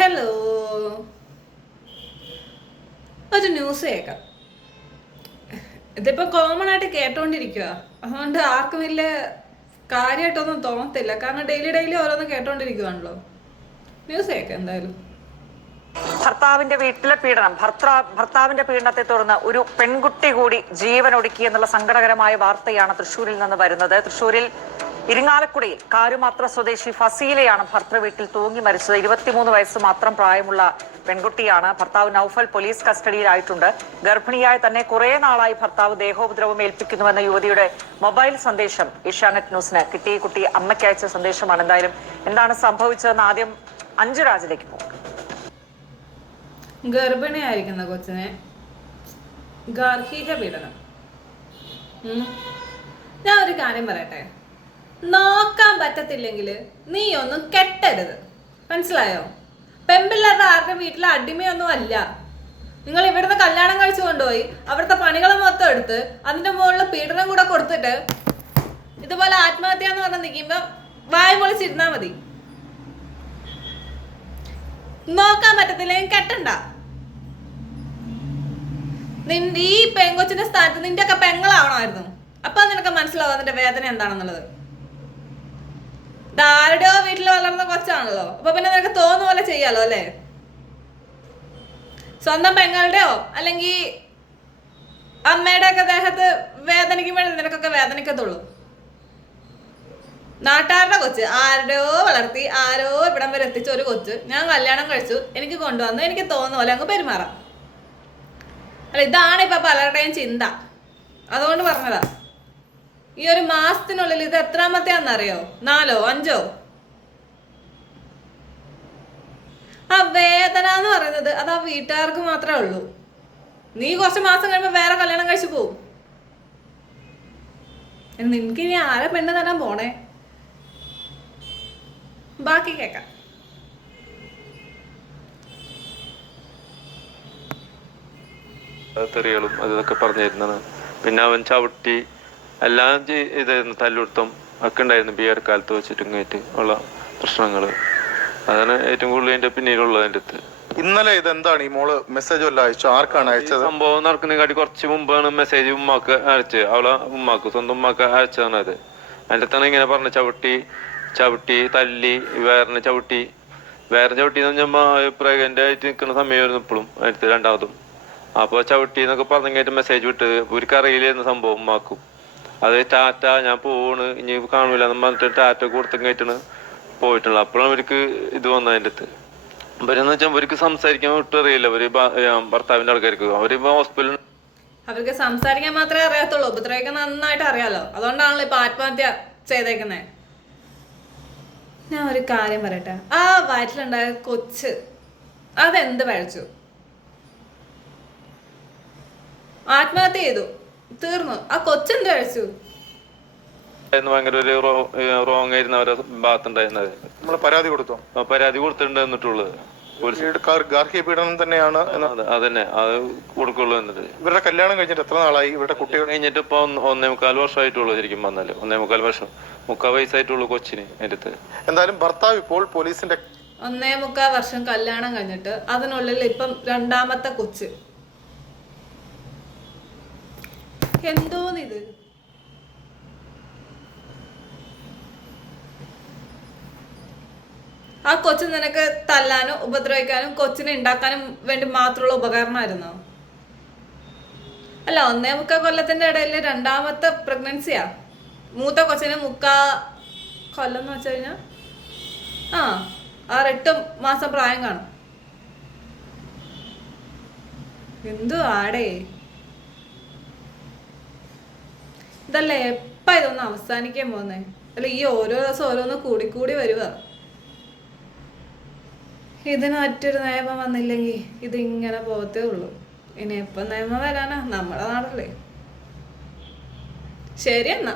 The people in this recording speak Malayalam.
ഹലോ, ഒരു ന്യൂസ് കേൾക്കാം. ഇതിപ്പോൾ കോമൺ ആയിട്ട് കേട്ടോണ്ടിരിക്കുക, അതുകൊണ്ട് ആർക്കും വലിയ കാര്യമായിട്ടൊന്നും തോന്നത്തില്ല. കാരണം ഡെയിലി ഓരോന്ന് കേട്ടോണ്ടിരിക്കുവാണല്ലോ. ന്യൂസ് കേൾക്കാം എന്തായാലും. ഭർത്താവിന്റെ വീട്ടിലെ പീഡനം, ഭർത്താവിന്റെ പീഡനത്തെ തുടർന്ന് ഒരു പെൺകുട്ടി കൂടി ജീവനൊടുക്കി എന്നുള്ള സങ്കടകരമായ വാർത്തയാണ് തൃശ്ശൂരിൽ നിന്ന് വരുന്നത്. തൃശ്ശൂരിൽ ഇരിങ്ങാലക്കുടയിൽ കാരുമാത്ര സ്വദേശി ഫസീലയാണ് ഭർത്തൃ വീട്ടിൽ തൂങ്ങി മരിച്ചത്. 23 വയസ്സ് മാത്രം പ്രായമുള്ള പെൺകുട്ടിയാണ്. ഭർത്താവ് നൌഫൽ പോലീസ് കസ്റ്റഡിയിലായിട്ടുണ്ട്. ഗർഭിണിയായ തന്നെ കുറെ നാളായി ഭർത്താവ് ദേഹോപദ്രവം ഏൽപ്പിക്കുന്നുവെന്ന യുവതിയുടെ മൊബൈൽ സന്ദേശം ഏഷ്യാനെറ്റ് ന്യൂസിന് കിട്ടി. കുട്ടി അമ്മയ്ക്ക് അയച്ച സന്ദേശമാണ്. എന്തായാലും എന്താണ് സംഭവിച്ചതെന്ന് ആദ്യം അഞ്ജുരാജിലേക്ക് പോകും. ഗർഭിണിയായിരിക്കുന്ന കൊച്ചിനെ ഗാർഹിക പീഡനം. ഞാൻ ഒരു കാര്യം പറയട്ടെ, നോക്കാൻ പറ്റത്തില്ലെങ്കിൽ നീ ഒന്നും കെട്ടരുത്, മനസ്സിലായോ? പെൺപിള്ളേരുടെ ആരുടെ വീട്ടിലെ അടിമയൊന്നും അല്ല. നിങ്ങൾ ഇവിടുന്ന് കല്യാണം കഴിച്ചു കൊണ്ടുപോയി അവിടുത്തെ പണികൾ മൊത്തം എടുത്ത് അതിന്റെ മുകളിൽ പീഡനം കൂടെ കൊടുത്തിട്ട് ഇതുപോലെ ആത്മഹത്യ എന്ന് പറഞ്ഞ് നിൽക്കുമ്പോ വായ പൊളിച്ചിരുന്നാ മതി. നോക്കാൻ പറ്റത്തില്ലെങ്കിൽ കെട്ടണ്ട. ഈ പെങ്കൊച്ചിന്റെ സ്ഥാനത്ത് നിന്റെ ഒക്കെ പെങ്ങളാവണമായിരുന്നു. അപ്പൊ നിനക്ക് മനസ്സിലാവും അതിന്റെ വേദന എന്താണെന്നുള്ളത്. ആരുടെയോ വീട്ടിൽ വളർന്ന കൊച്ചാണല്ലോ, അപ്പൊ പിന്നെ നിനക്ക് തോന്നുന്ന പോലെ ചെയ്യാലോ അല്ലേ? സ്വന്തം പെങ്ങളുടെയോ അല്ലെങ്കിൽ അമ്മയുടെ ഒക്കെ ദേഹത്ത് വേദനിക്കുമ്പോഴേ നിനക്കൊക്കെ വേദനിക്കത്തുള്ളൂ. നാട്ടുകാരുടെ കൊച്ച്, ആരുടെയോ വളർത്തി ആരോ ഇവിടം വരെ എത്തിച്ച ഒരു കൊച്ച് ഞാൻ കല്യാണം കഴിച്ചു, എനിക്ക് കൊണ്ടുവന്നു, എനിക്ക് തോന്നുന്ന പോലെ അങ്ങ് പെരുമാറാം. അല്ല, ഇതാണ് ഇപ്പൊ പലരുടെയും ചിന്ത. അതുകൊണ്ട് പറഞ്ഞതാ. ഈ ഒരു മാസത്തിനുള്ളിൽ ഇത് എത്രാമത്തെയാണെന്നറിയോ? 4ഓ 5ഓ? ആ വേദന എന്ന് പറയുന്നത് അത് ആ വീട്ടുകാർക്ക് മാത്രമേ ഉള്ളൂ. നീ കുറച്ച് മാസം കഴിയുമ്പോ വേറെ കല്യാണം കഴിച്ചു പോവും. നിനക്ക് ഇനി ആരെ പെണ്ണ് തരാൻ പോണേ? ബാക്കി കേക്കാം. തെറികളും അതൊക്കെ പറഞ്ഞിരുന്നത്. പിന്നെ അവൻ ചവിട്ടി എല്ലാം ഇതായിരുന്നു, തല്ലുടുത്തം ഒക്കെ ഉണ്ടായിരുന്നു. ബിയർ കാലത്ത് വെച്ചിട്ട് ഇങ്ങോട്ട് ഉള്ള പ്രശ്നങ്ങൾ, അതാണ് ഏറ്റവും കൂടുതൽ അതിന്റെ പിന്നീടുള്ളത്. എൻ്റെ അടുത്ത് ഇന്നലെ ഇതെന്താണ് ഈ മോള് മെസ്സേജ് വല്ല അയച്ചു? ആർക്കാണ് അയച്ചത്? സംഭവം നടക്കുന്നതിനെക്കാട്ടി കുറച്ച് മുമ്പാണ് മെസ്സേജ് ഉമ്മാക്ക് അയച്ചത്. അവളെ ഉമ്മാക്ക്, സ്വന്തം ഉമ്മാക്ക് അയച്ചതാണ് അത്. എൻ്റെ അടുത്താണ് ഇങ്ങനെ പറഞ്ഞ ചവിട്ടി തല്ലി, വേറെ ചവിട്ടി എന്ന് പറഞ്ഞാൽ പ്രഗ്നന്റ് ആയിട്ട് നിൽക്കുന്ന സമയമായിരുന്നു ഇപ്പോഴും അടുത്ത് രണ്ടാമതും. അപ്പൊ ചവിട്ടി എന്നൊക്കെ പറഞ്ഞിട്ട് മെസ്സേജ് വിട്ട് ഇവർക്ക് അറിയില്ലായിരുന്നു സംഭവം ഉമ്മാക്കും. അത് ടാറ്റ ഞാൻ പോണ് ഇനി കാണൂല എന്ന് പറഞ്ഞിട്ട് ടാറ്റ കൊടുത്തിട്ടാണ് പോയിട്ടുള്ളത്. അപ്പോഴാണ് ഇവർക്ക് ഇത് വന്നത്. അതിൻ്റെ അടുത്ത് ഇവരെന്ന് വെച്ചാൽ ഇവർക്ക് സംസാരിക്കാൻ വിട്ടും അറിയില്ല. അവര് ഭർത്താവിന്റെ ആൾക്കാർക്ക് അവരിപ്പോ ഹോസ്പിറ്റലിൽ അവർക്ക് സംസാരിക്കാൻ മാത്രമേ അറിയാത്തുള്ളൂ, ഉപദ്രവിക്കാൻ നന്നായിട്ട് അറിയാലോ. അതുകൊണ്ടാണല്ലോ ഇപ്പൊ ആത്മഹത്യ ചെയ്തേക്കുന്നേ. ഞാൻ ഒരു കാര്യം പറയട്ടെ, ആ വയറ്റിലുണ്ടായ കൊച്ച് അതെന്ത് പഴച്ചു? ആത്മഹത്യ ചെയ്തു, തീർന്നു. ആ കൊച്ചെന്ത് കഴിച്ചു? ഭയങ്കര ഒരു റോങ് ആയിരുന്നു അവരെ ഭാഗത്തുണ്ടായിരുന്നത്. നമ്മള് പരാതി കൊടുത്തോ? പരാതി കൊടുത്തിട്ടുണ്ട് എന്നിട്ടുള്ളത് ഗാർഹിക പീഡനം തന്നെയാണ്. അതന്നെ, അത് കൊടുക്കുള്ളൂ എന്നിട്ട്. ഇവരുടെ കല്യാണം കഴിഞ്ഞിട്ട് എത്ര നാളായി? ഇവരുടെ കുട്ടികൾ കഴിഞ്ഞിട്ട് ഇപ്പൊ 1.25 വർഷമായിട്ടുള്ളൂ. ശരിക്കും വന്നാല് 1.25 വർഷം, 3/4 വയസ്സായിട്ടുള്ളൂ കൊച്ചിന്. എൻ്റെ അടുത്ത് എന്തായാലും ഭർത്താവ് ഇപ്പോൾ പോലീസിന്റെ 1.25 വർഷം കല്യാണം കഴിഞ്ഞിട്ട് അതിനുള്ളിൽ ഇപ്പം രണ്ടാമത്തെ കൊച്ച്. എന്തോന്നിത്? ആ കൊച്ചു നിനക്ക് തല്ലാനും ഉപദ്രവിക്കാനും കൊച്ചിനെ ഉണ്ടാക്കാനും വേണ്ടി മാത്രമുള്ള ഉപകരണമായിരുന്നോ? അല്ല, 1.25 കൊല്ലത്തിന്റെ ഇടയിൽ രണ്ടാമത്തെ പ്രഗ്നൻസിയാ. മൂത്ത കൊച്ചിന് 3/4 കൊല്ലം എന്ന് വെച്ച് കഴിഞ്ഞാ 8 മാസം പ്രായം കാണും. എന്തു ആടേ ഇതല്ലേ? എപ്പ ഇതൊന്ന് അവസാനിക്കാൻ പോന്നേ? അല്ല, ഈ ഓരോ ദിവസം ഓരോന്ന് കൂടി വരുക. ഇതിന് മറ്റൊരു നിയമം വന്നില്ലെങ്കിൽ ഇതിങ്ങനെ പോകത്തേ ഉള്ളൂ. ഇനി എപ്പം നിയമം വരാനാ? നമ്മുടെ നാടല്ലേ. ശരി എന്നാ.